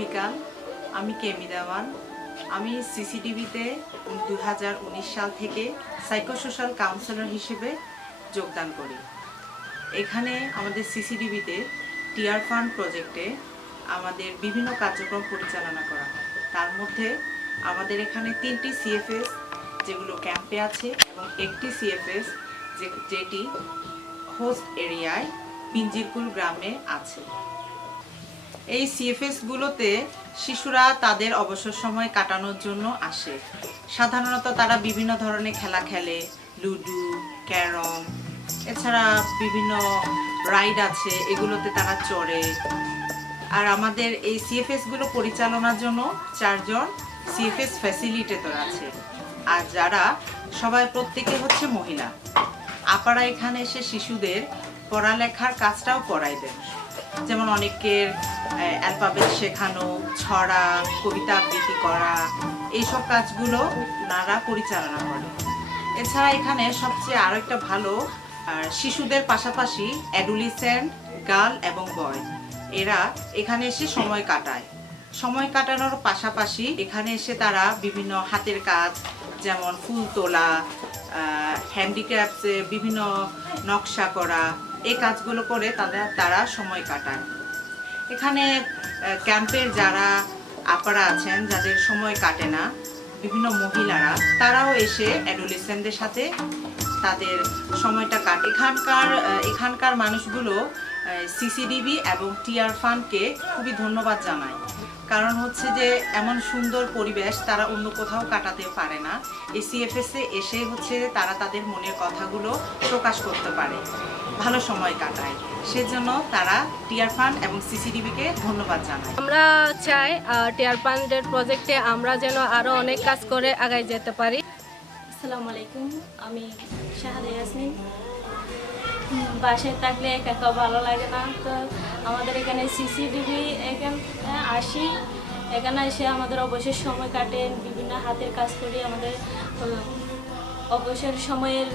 বিকাল। আমি কেমি দেওয়ান। আমি সিসিডিবিতে 2019 সাল থেকে সাইকোসোশ্যাল কাউন্সিলর হিসেবে যোগদান করি। এখানে আমাদের সিসিডিবিতে টিআর ফান্ড প্রজেক্টে আমাদের বিভিন্ন কার্যক্রম পরিচালনা করা হয়। তার মধ্যে আমাদের এখানে 3টি সিএফএস যেগুলো ক্যাম্পে আছে এবং একটি সিএফএস যেটি হোস্ট এরিয়ায় পিঞ্জিরকুল গ্রামে আছে। এই সিএফএসগুলোতে শিশুরা তাদের অবসর সময় কাটানোর জন্য আসে। সাধারণত তারা বিভিন্ন ধরনের খেলা খেলে, লুডো, ক্যারম, এছাড়া বিভিন্ন রাইড আছে, এগুলোতে তারা চড়ে। আর আমাদের এই সিএফএসগুলো পরিচালনার জন্য 4 জন সিএফএস ফ্যাসিলিটেটর আছে, আর যারা সবাই প্রত্যেকে হচ্ছে মহিলা। আপারা এখানে এসে শিশুদের পড়ালেখার কাজটাও করাই দেন, যেমন অনেকের অ্যালফাবেট শেখানো, ছড়া, কবিতা আবৃত্তি করা, এইসব কাজগুলো ওনারা পরিচালনা করে। এছাড়া এখানে সবচেয়ে আরও একটা ভালো, শিশুদের পাশাপাশি অ্যাডোলেসেন্ট, গার্ল এবং বয় এরা এখানে এসে সময় কাটায়। সময় কাটানোর পাশাপাশি এখানে এসে তারা বিভিন্ন হাতের কাজ, যেমন ফুল তোলা, হ্যান্ডিক্রাফটসে বিভিন্ন নকশা করা, এই কাজগুলো করে তারা সময় কাটায়। এখানে ক্যাম্পের যারা আপারা আছেন, যাদের সময় কাটে না, বিভিন্ন মহিলারা, তারাও এসে অ্যাডোলেসেন্টদের সাথে তাদের সময়টা কাটে। এখানকার মানুষগুলো সিসিডিবি এবং টিআর ফান্ডকে খুবই ধন্যবাদ জানায়। কারণ হচ্ছে যে এমন সুন্দর পরিবেশ তারা অন্য কোথাও কাটাতে পারে না। এই সিএফএসে এসে হচ্ছে তারা তাদের মনের কথাগুলো প্রকাশ করতে পারে, ভালো সময় কাটায়। সেজন্য তারা টিআর ফান্ড এবং সিসিডিবিকে ধন্যবাদ জানায়। আমরা চাই টিআর ফান্ডের প্রজেক্টে আমরা যেন আরও অনেক কাজ করে আগায় যেতে পারি। আসসালামু আলাইকুম, আমি শাহাদা ইয়াসমিন। বাসায় থাকলে একা ভালো লাগে না, তো আমাদের এখানে সিসিডিবি এখানে আসি। এখানে এসে আমাদের অবসর সময় কাটে, বিভিন্ন হাতের কাজ করি। আমাদের অবসর সময়ের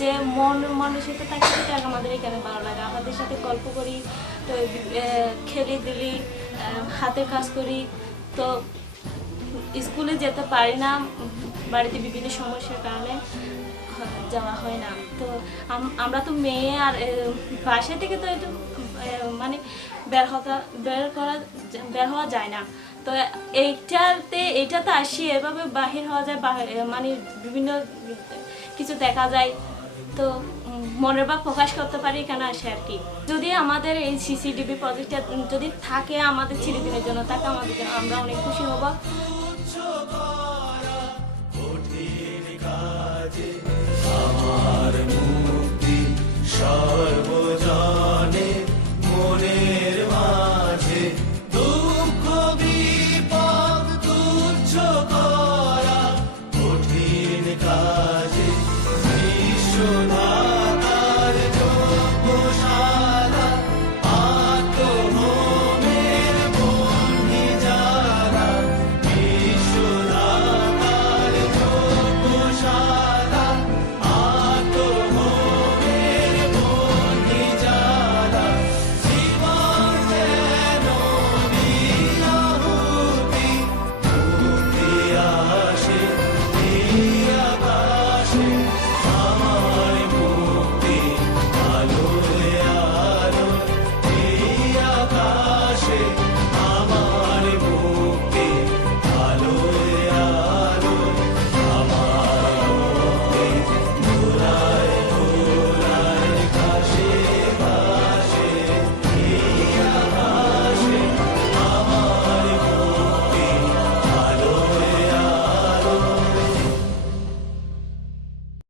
যে মানসিকতা থাকে সেটা আমাদের এখানে ভালো লাগে। আমাদের সাথে গল্প করি, তো খেলি দিলি, হাতের কাজ করি। তো স্কুলে যেতে পারি না, বাড়িতে বিভিন্ন সমস্যার কারণে যাওয়া হয় না। তো আমরা তো মেয়ে, আর বাসা থেকে তো একটু মানে বের হওয়া যায় না। তো এইটাতে আসি, এভাবে বাহির হওয়া যায়, মানে বিভিন্ন কিছু দেখা যায়, তো মনের ভাব প্রকাশ করতে পারি এখানে আসে আর কি। যদি আমাদের এই সিসিডিবি প্রজেক্টটা যদি থাকে আমাদের চিরদিনের জন্য থাকে, আমাদের জন্য আমরা অনেক খুশি হব। আমার মুক্তি সর্বজা।